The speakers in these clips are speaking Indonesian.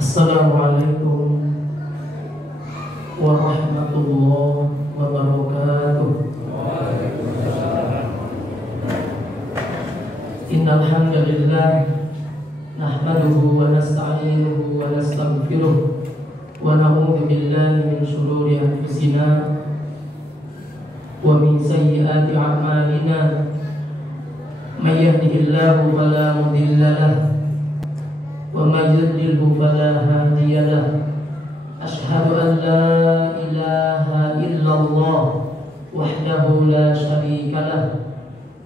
Assalamualaikum warahmatullahi wabarakatuh. Innal hamdalillah nahmaduhu wa nasta'inuhu wa nastaghfiruh wa na'udzu billahi min shururi anfusina wa min sayyiati a'malina. May yahdihillahu fala mudilla lahu wa may yudlilhu fala hadiya lahu. Asyhadu an la ilaha illallah wahdahu la syarika lahu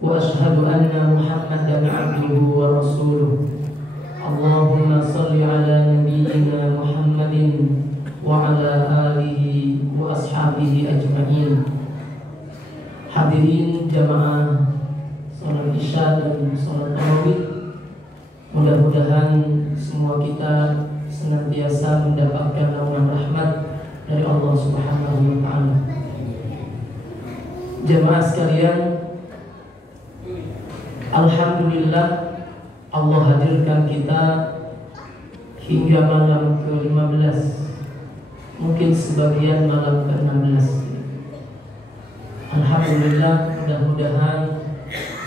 wa asyhadu anna Muhammadan abduhu wa rasuluh. Allahumma salli ala nabiyyina Muhammadin wa ala alihi wa ashabihi ajma'in. Hadirin jamaah salat Isya dan salat Tarawih, mudah-mudahan semua kita senantiasa mendapatkan naungan rahmat dari Allah Subhanahu wa taala. Jemaah sekalian, alhamdulillah Allah hadirkan kita hingga malam ke-15, mungkin sebagian malam ke-16. Alhamdulillah, mudah-mudahan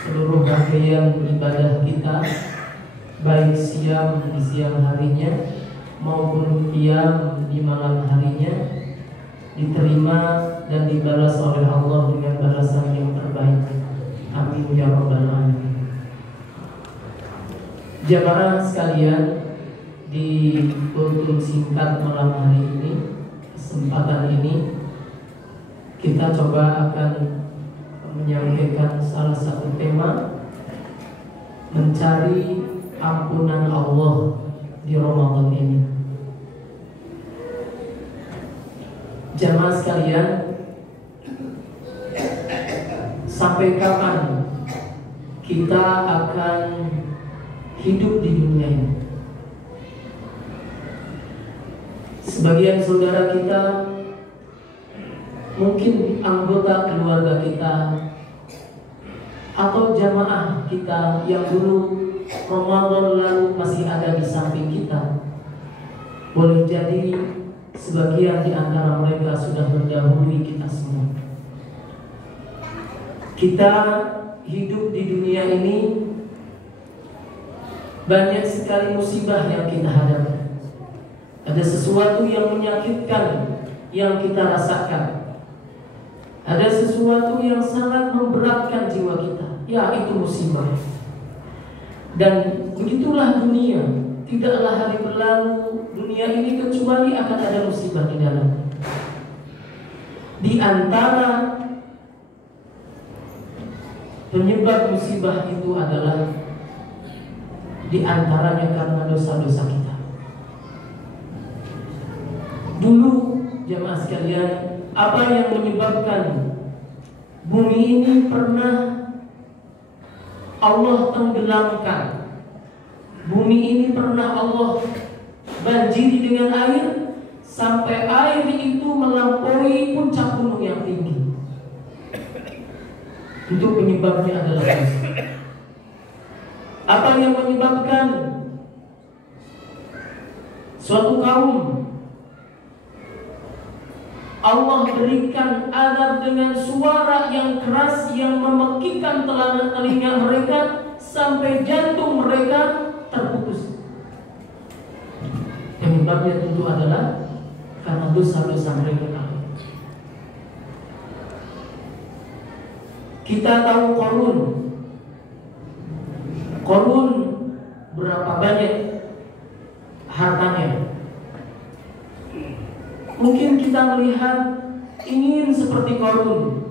seluruh rangkaian ibadah kita, baik siam di siang harinya maupun qiyam di malam harinya, diterima dan dibalas oleh Allah dengan balasan yang terbaik. Amin ya rabbal alamin. Jamaah sekalian, di kultum singkat malam hari ini, kesempatan ini kita coba akan menyampaikan salah satu tema, mencari ampunan Allah di Ramadan ini. Jamaah sekalian, sampai kapan kita akan hidup di dunia ini? Sebagian saudara kita, mungkin anggota keluarga kita atau jamaah kita yang dulu Ramadan lalu masih ada di samping kita, boleh jadi sebagian di antara mereka sudah mendahului kita semua. Kita hidup di dunia ini, banyak sekali musibah yang kita hadapi. Ada sesuatu yang menyakitkan yang kita rasakan. Ada sesuatu yang sangat memberatkan jiwa kita, ya itu musibah. Dan begitulah dunia, tidaklah hari berlalu dunia ini kecuali akan ada musibah di dalam. Di antara penyebab musibah itu adalah di antaranya karena dosa-dosa kita. Dulu jemaah sekalian, apa yang menyebabkan bumi ini pernah Allah tenggelamkan? Bumi ini pernah Allah banjiri dengan air sampai air itu melampaui puncak gunung yang tinggi. Itu penyebabnya adalah dosa. Apa yang menyebabkan suatu kaum Allah berikan azab dengan suara yang keras yang memekikkan telinga mereka sampai jantung mereka terputus? Penyebabnya tentu adalah karena dosa-dosa mereka. Kita tahu Qarun berapa banyak hartanya. Mungkin kita melihat ingin seperti Qarun,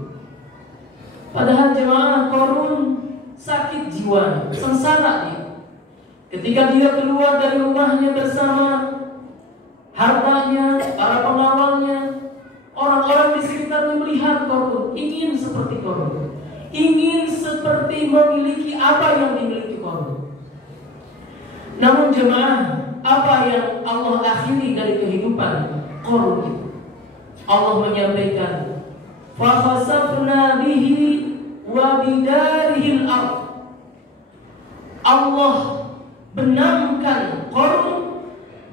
padahal jemaah Qarun sakit jiwa, sengsara dia. Ketika dia keluar dari rumahnya bersama hartanya, para pengawalnya, orang-orang di sekitarnya melihat Qarun, ingin seperti Qarun, ingin seperti memiliki apa yang dimiliki Qarun. Namun jemaah, apa yang Allah akhiri dari kehidupan Qarun itu? Allah menyampaikan, fa khasafna bihi wa bidarihil ardh. Allah benamkan Qarun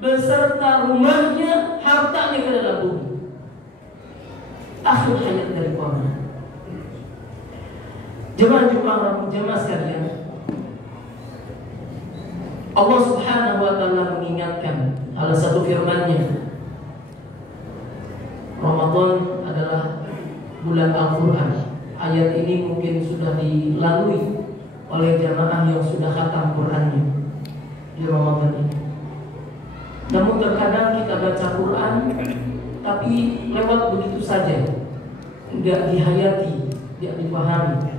beserta rumahnya, hartanya ke dalam bumi. Akhir hayat dari korban. Jemaah sekalian, Allah Subhanahu wa Ta'ala mengingatkan salah satu firman-Nya, Ramadan adalah bulan Al-Quran. Ayat ini mungkin sudah dilalui oleh jamaah yang sudah khatam Qurannya di Ramadan ini. Namun terkadang kita baca Quran tapi lewat begitu saja, tidak dihayati, tidak dipahami.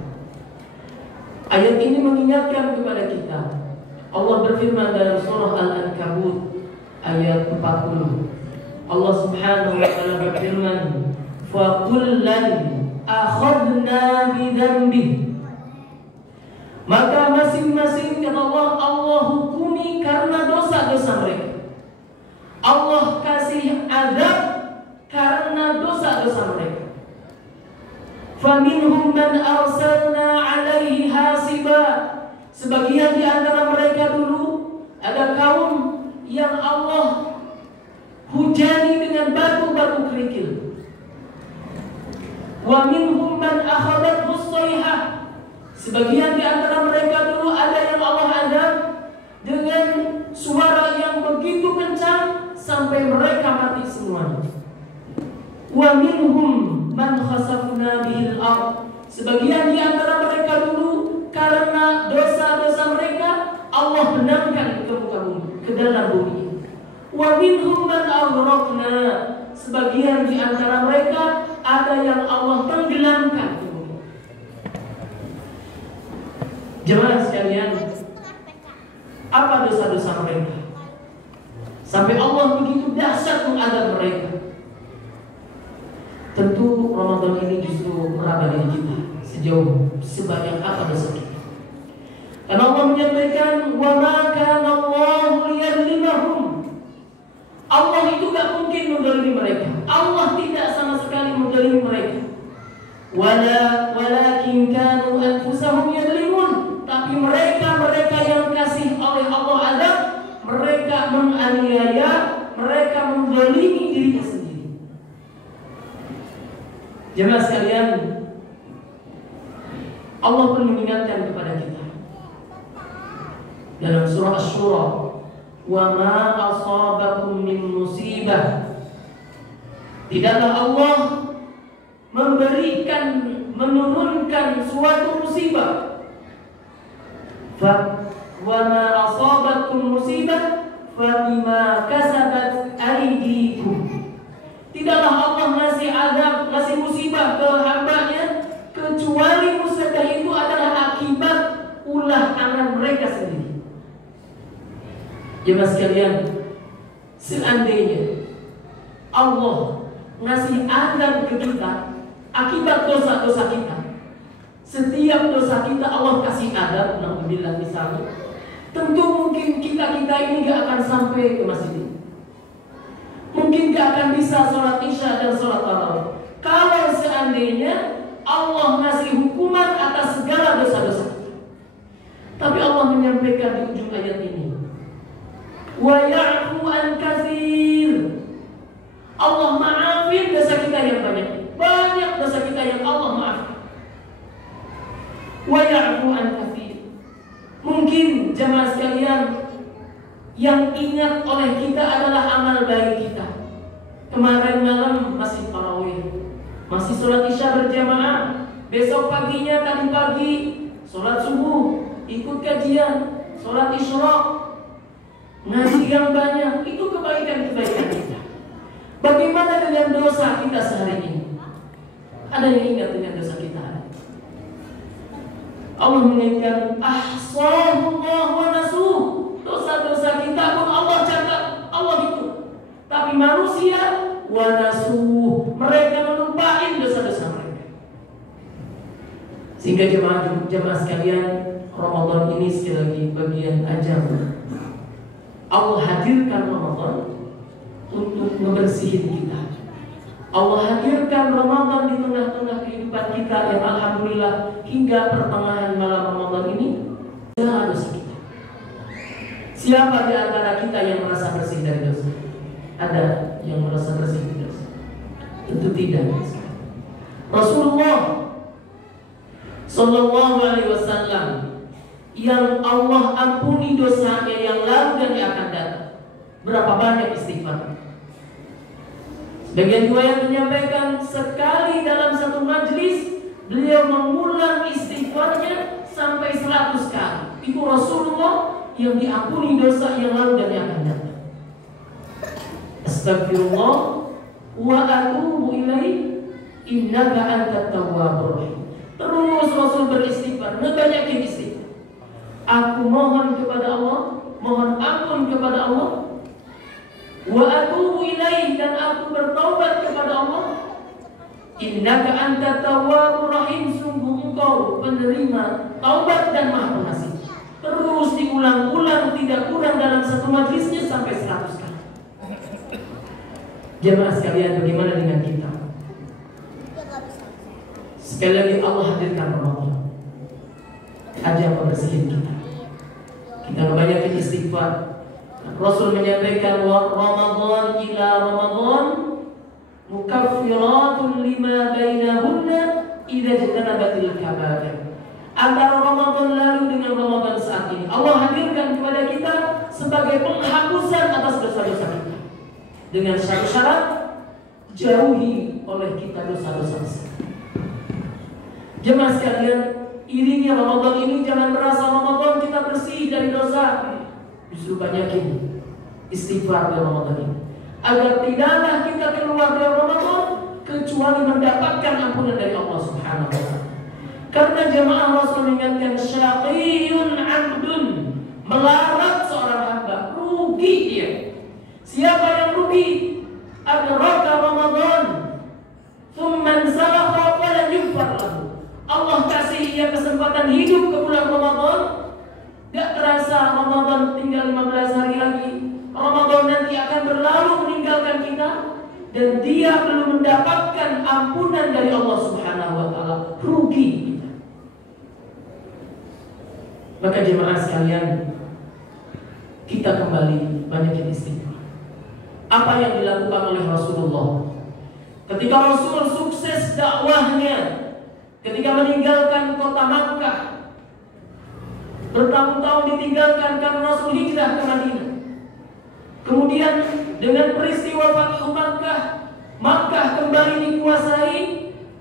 Ayat ini mengingatkan kepada kita. Allah berfirman dalam surah Al-Ankabut ayat 40. Allah Subhanahu wa Ta'ala berfirman, "Fa kullan akhadna bi dzambihi." Maka masing-masing kata Allah hukumi karena dosa-dosa mereka. Allah kasih azab karena dosa-dosa mereka. Faminhum man arsalna alaihi hasiba. Sebagian di antara mereka dulu ada kaum yang Allah hujani dengan batu-batu kerikil. Wa minhum man akhadathu as-sayhah. Sebagian di antara mereka dulu ada yang Allah azab dengan suara yang begitu kencang sampai mereka mati semuanya. Wa minhum man khasafna bihil ardh. Sebagian di antara mereka dulu karena dosa-dosa mereka Allah benamkan ke muka bumi, ke dalam bumi. Wa minhum man aghraqna. Sebagian di antara mereka ada yang Allah tenggelamkan ke bumi. Jemaah sekalian, apa dosa-dosa mereka sampai Allah begitu dahsyat mengadab mereka? Tentu Ramadan ini justru meraba diri kita sejauh sebanyak apa dosa kita. Karena Allah menyampaikan, "Wa ma kana Allahu liyadlimahum." Allah itu gak mungkin menzalimi mereka. Allah tidak sama sekali menzalimi mereka. Walakin kanu anfusahum yadlimun. Tapi mereka yang kasih oleh Allah azab, mereka menganiaya, mereka menzalimi dirinya sendiri. Jemaah sekalian, Allah pun mengingatkan kepada kita dalam surah Asy-Syura, "Wa ma asabakum min musibah." Tidaklah Allah menurunkan suatu musibah. Wa ma asabakum musibah fa bima kasabat aydikum. Tidaklah Allah ngasih azab, ngasih musibah ke hamba-Nya kecuali musibah itu adalah akibat ulah tangan mereka sendiri. Jemaah sekalian, seandainya Allah ngasih azab ke kita akibat dosa-dosa kita, setiap dosa kita Allah kasih azab, naudzubillah misalnya, tentu mungkin kita ini gak akan sampai ke masjid. Mungkin gak akan bisa sholat isya dan sholat tarawih. Kalau seandainya Allah ngasih hukuman atas segala dosa-dosa. Tapi Allah menyampaikan di ujung ayat ini, wa ya'fu an katsir. Allah maafin dosa kita yang banyak. Banyak dosa kita yang Allah maafkan. Wa ya'fu an katsir. Mungkin jemaah sekalian, yang ingat oleh kita adalah amal baik kita. Kemarin malam masih tarawih, masih sholat isya berjamaah. Besok paginya, tadi pagi sholat subuh, ikut kajian, sholat isyraq, ngaji yang banyak. Itu kebaikan-kebaikan kita. Bagaimana dengan dosa kita sehari ini? Ada yang ingat dengan dosa kita? Allah mengingatkan, ahsahullah wa nasuh. Dosa-dosa kita pun Allah catat, Allah hitung. Tapi manusia wa nasuh, mereka melupain dosa-dosa mereka. Sehingga jemaah sekalian, Ramadan ini sekali lagi bagian ajar. Allah hadirkan Ramadan untuk membersihin kita. Allah hadirkan Ramadan di tengah-tengah kehidupan kita yang alhamdulillah hingga pertengahan malam Ramadan ini segala dosa kita. Siapa di antara kita yang merasa bersih dari dosa? Ada yang merasa bersih tidak? Tentu tidak. Rasulullah Sallallahu Alaihi Wasallam yang Allah ampuni dosanya yang lalu dan yang akan datang, berapa banyak istighfar? Sebagian riwayat menyampaikan sekali dalam satu majlis beliau mengulang istighfarnya sampai 100 kali. Itu Rasulullah yang diampuni dosa yang lalu dan yang akan datang. Astagfirullah wa atubu ilaih innaka antat tawwabur rahim. Terus Rasul beristighfar, banyakin istighfar. Aku mohon kepada Allah, mohon ampun kepada Allah. Wa atubu ilaih, dan aku bertaubat kepada Allah. Innaka antat tawwabur rahim, sungguh engkau penerima taubat dan maha pengasih. Terus diulang-ulang, tidak kurang dalam satu majlisnya sampai 100 kali. Jemaah sekalian, bagaimana dengan kita? Sekali lagi Allah hadirkan Ramadan, ajak membersihin kita. Kita banyakin istighfar. Rasul menyampaikan Ramadan ila Ramadan mukaffiratun lima bainahunna idza jtanabatil kabair. Antara Ramadan lalu dengan Ramadan saat ini, Allah hadirkan kepada kita sebagai penghapusan atas dosa-dosa kita. Dengan syarat jauhi oleh kita dosa-dosa besar. Jemaah sekalian, irinya Ramadan ini jangan merasa Ramadan kita bersih dari dosa. Justru banyakin istighfar di Ramadan ini, agar tidaklah kita keluar dari Ramadan kecuali mendapatkan ampunan dari Allah Subhanahu wa taala. Karena jemaah Rasul mengingatkan syaqiyun 'abdun, melarat seorang hamba, rugi dia. Siapa yang rugi? Adraka Ramadan thumma salakha wa lam yughfar lahu. Allah kasih dia kesempatan hidup ke bulan Ramadan, gak terasa Ramadan tinggal 15 hari lagi. Ramadan nanti akan berlalu meninggalkan kita, dan dia belum mendapatkan ampunan dari Allah Subhanahu wa taala. Rugi kita. Maka jemaah sekalian, kita kembali banyakin istighfar. Apa yang dilakukan oleh Rasulullah ketika Rasul sukses dakwahnya, ketika meninggalkan kota Makkah, bertahun-tahun ditinggalkan karena Rasul hijrah ke Madinah. Kemudian dengan peristiwa Fathu Makkah, Makkah kembali dikuasai.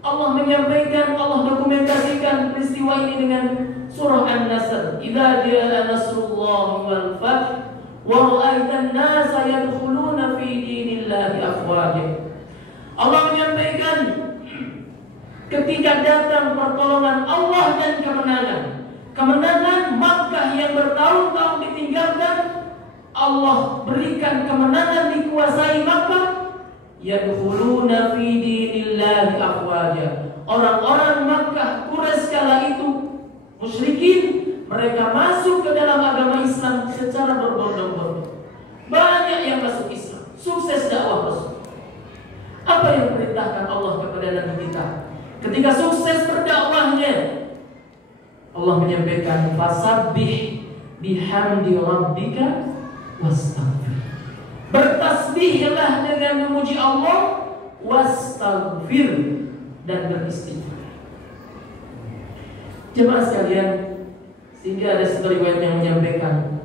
Allah menyampaikan, Allah dokumentasikan peristiwa ini dengan surah An-Nasr. Idza jaa nasrullahi wal fath wa ra'aitan nasa yadkhuluna fi dinillahi afwaja. Allah menyampaikan ketika datang pertolongan Allah dan kemenangan Makkah yang bertahun-tahun ditinggalkan, Allah berikan kemenangan, dikuasai Makkah. Yadkhuluna fi dinillahi afwaja. Orang-orang Makkah Quraisy kala itu, musyrikin, mereka masuk ke dalam agama Islam secara berbondong-bondong. Banyak yang masuk Islam, sukses dakwah Rasul. Apa yang diperintahkan Allah kepada Nabi kita ketika sukses berdakwahnya? Allah menyampaikan, fasabbih bihamdi rabbika wastaghfir. Bertasbihlah dengan memuji Allah, wastaghfir, dan beristighfar. Jemaah sekalian, sehingga ada satu riwayat yang menyampaikan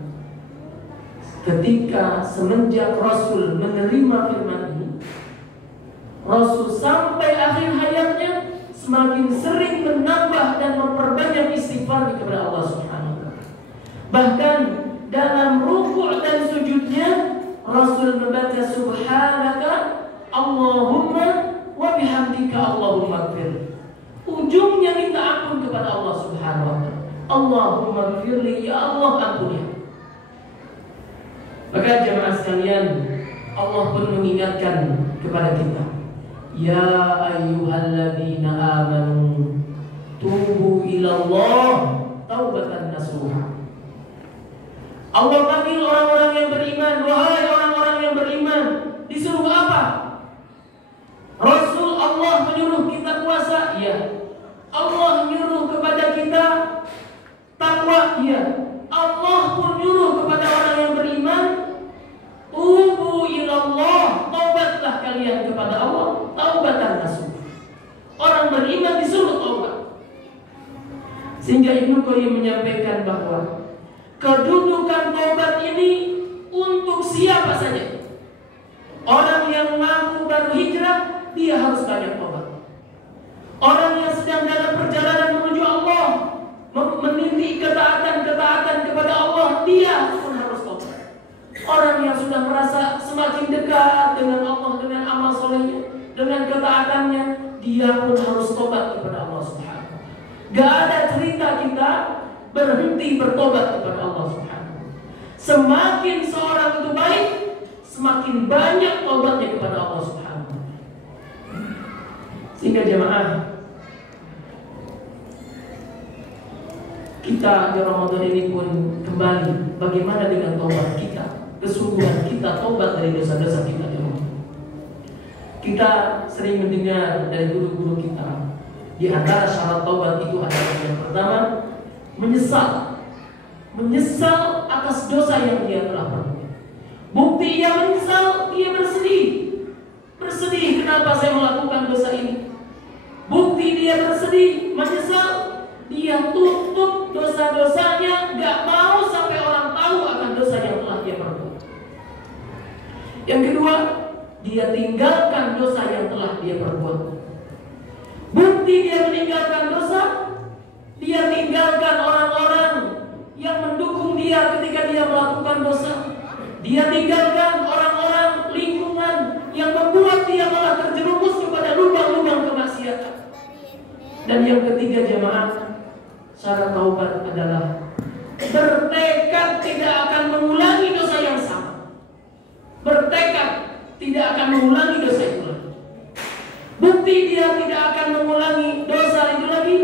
ketika semenjak Rasul menerima firman ini, Rasul sampai akhir hayatnya semakin sering menambah dan memperbanyak istighfar kepada Allah Subhanahu wa taala. Bahkan dalam rukuk dan sujudnya Rasul membaca subhanaka Allahumma wa bihamdika Allahumma ighfir. Ujungnya minta ampun kepada Allah Subhanahu wa taala. Allahumma ighfirli, ya Allah ampuni. Maka jemaah sekalian, Allah pun mengingatkan kepada kita, ya ayyuhalladzina amanu tubu ilallah taubatan nasuha. Allah panggil orang-orang yang beriman, wahai orang-orang yang beriman. Disuruh apa? Rasul Allah menyuruh kita puasa, iya. Allah menyuruh kepada kita takwa, iya. Allah pun menyuruh kepada orang yang beriman, tubu ilallah, kalian kepada Allah taubatan nasuh. Orang beriman disuruh taubat. Sehingga Ibnu Qayyim menyampaikan bahwa kedudukan taubat ini untuk siapa saja. Orang yang mampu baru hijrah, dia harus banyak taubat. Orang yang sedang dalam perjalanan menuju Allah, meniti ketaatan kepada Allah, dia pun harus taubat. Orang yang sudah merasa semakin dekat dengan Allah, dengan amal solehnya, dengan ketaatannya, dia pun harus tobat kepada Allah Subhanahu. Gak ada cerita kita berhenti bertobat kepada Allah Subhanahu. Semakin seorang itu baik, semakin banyak tobatnya kepada Allah Subhanahu. Sehingga jemaah, kita di Ramadan ini pun kembali bagaimana dengan tobat kita, kesungguhan kita tobat dari dosa-dosa kita. Kita sering mendengar dari guru-guru kita, di antara syarat tobat itu adalah yang pertama, menyesal atas dosa yang dia telah perbuat. Bukti ia menyesal, dia bersedih kenapa saya melakukan dosa ini. Bukti dia bersedih, menyesal, dia tutup dosa-dosanya, gak mau sampai orang tahu akan dosa yang telah dia perbuat. Yang kedua, dia tinggalkan dosa yang telah dia perbuat. Bukti dia meninggalkan dosa, dia tinggalkan orang-orang yang mendukung dia ketika dia melakukan dosa. Dia tinggalkan orang-orang lingkungan yang membuat dia malah terjerumus kepada lubang-lubang kemaksiatan. Dan yang ketiga jemaah, syarat taubat adalah bertekad tidak akan mengulangi dosa yang sama. Bertekad tidak akan mengulangi dosa itu lagi. Bukti dia tidak akan mengulangi dosa itu lagi,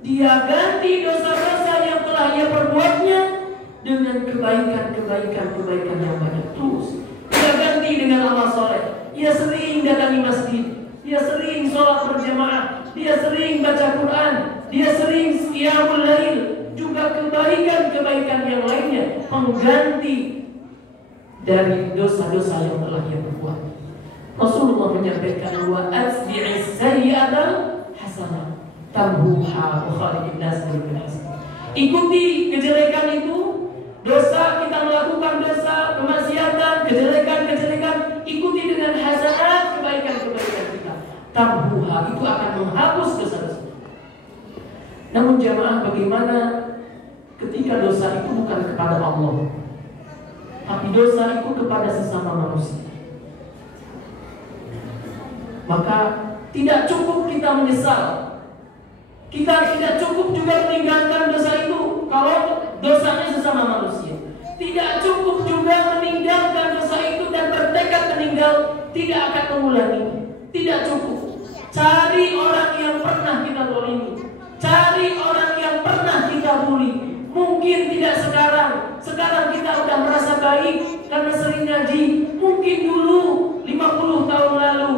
dia ganti dosa-dosa yang telah ia perbuatnya dengan kebaikan yang banyak terus. Dia ganti dengan amal soleh. Dia sering datangi masjid, dia sering sholat berjamaah, dia sering baca Quran, dia sering qiyamul lail, juga kebaikan yang lainnya, pengganti dari dosa-dosa yang telah ia perbuat. Rasulullah menyampaikan, wa atbi'is sayyi'atal hasanah tamhuha wa khaliqin nas bil hasanah. Ikuti kejelekan itu, dosa, kita melakukan dosa, kemaksiatan, kejelekan, ikuti dengan hasanat, kebaikan kita. Tamhuha, itu akan menghapus dosa-dosa. Namun jamaah, bagaimana ketika dosa itu bukan kepada Allah, tapi dosa itu kepada sesama manusia? Maka tidak cukup kita menyesal, kita tidak cukup juga meninggalkan dosa itu kalau dosanya sesama manusia. Tidak cukup juga meninggalkan dosa itu dan bertekad meninggal, tidak akan mengulangi. Tidak cukup. Cari orang yang pernah kita zalimi, cari orang yang pernah kita bully. Mungkin tidak sekarang kita udah merasa baik karena sering ngaji. Mungkin dulu 50 tahun lalu,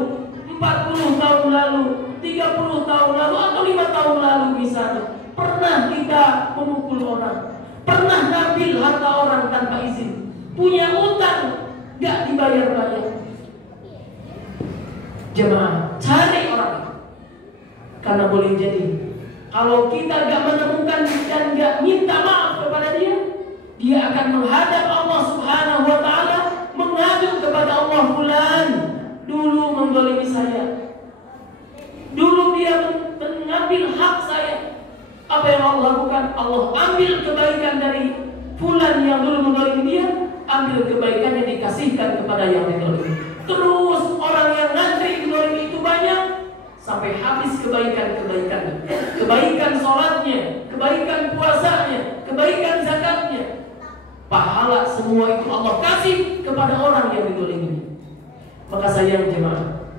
40 tahun lalu, 30 tahun lalu, atau 5 tahun lalu misalnya, pernah kita memukul orang, pernah ngambil harta orang tanpa izin, punya utang gak dibayar-bayar. Jemaah, cari orang, karena boleh jadi kalau kita gak menemukan dan gak minta maaf kepada dia akan menghadap Allah Subhanahu wa ta'ala, mengadu kepada Allah, fulan dulu mendzalimi saya, dulu dia mengambil hak saya. Apa yang Allah lakukan? Allah ambil kebaikan dari fulan yang dulu mendzalimi dia, ambil kebaikannya dikasihkan kepada yang dizalimi. Terus orang yang ngantri dizalimi itu banyak sampai habis kebaikan-kebaikannya, kebaikan sholatnya, kebaikan puasanya, kebaikan zakatnya, pahala semua itu Allah kasih kepada orang yang dizalimi. Maka sayang jemaah,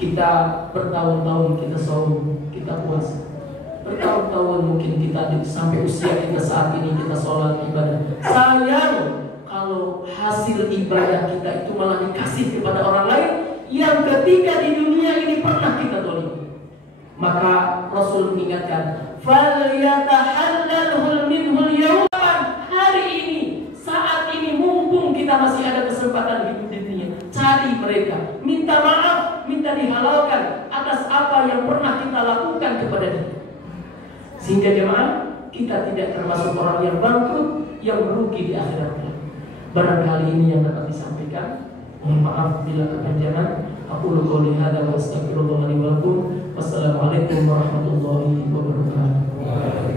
kita bertahun-tahun kita saum, kita puasa, bertahun-tahun mungkin kita sampai usia kita saat ini kita sholat ibadah. Sayang kalau hasil ibadah kita itu malah dikasih kepada orang lain yang ketika di dunia ini pernah kita zalimi. Maka Rasul mengingatkan, falyatahallalhul minhul yawman, hari ini, saat ini, mumpung kita masih ada kesempatan hidup di dunia, cari mereka, minta maaf, minta dihalalkan atas apa yang pernah kita lakukan kepada dia. Sehingga jemaah, kita tidak termasuk orang yang bangkrut, yang merugi di akhirat. Barangkali ini yang dapat disampaikan. Mohon maaf bila kepanjangan. Aku qouli hadza wa astaghfirullah li wa lakum. Wassalamualaikum warahmatullahi wabarakatuh.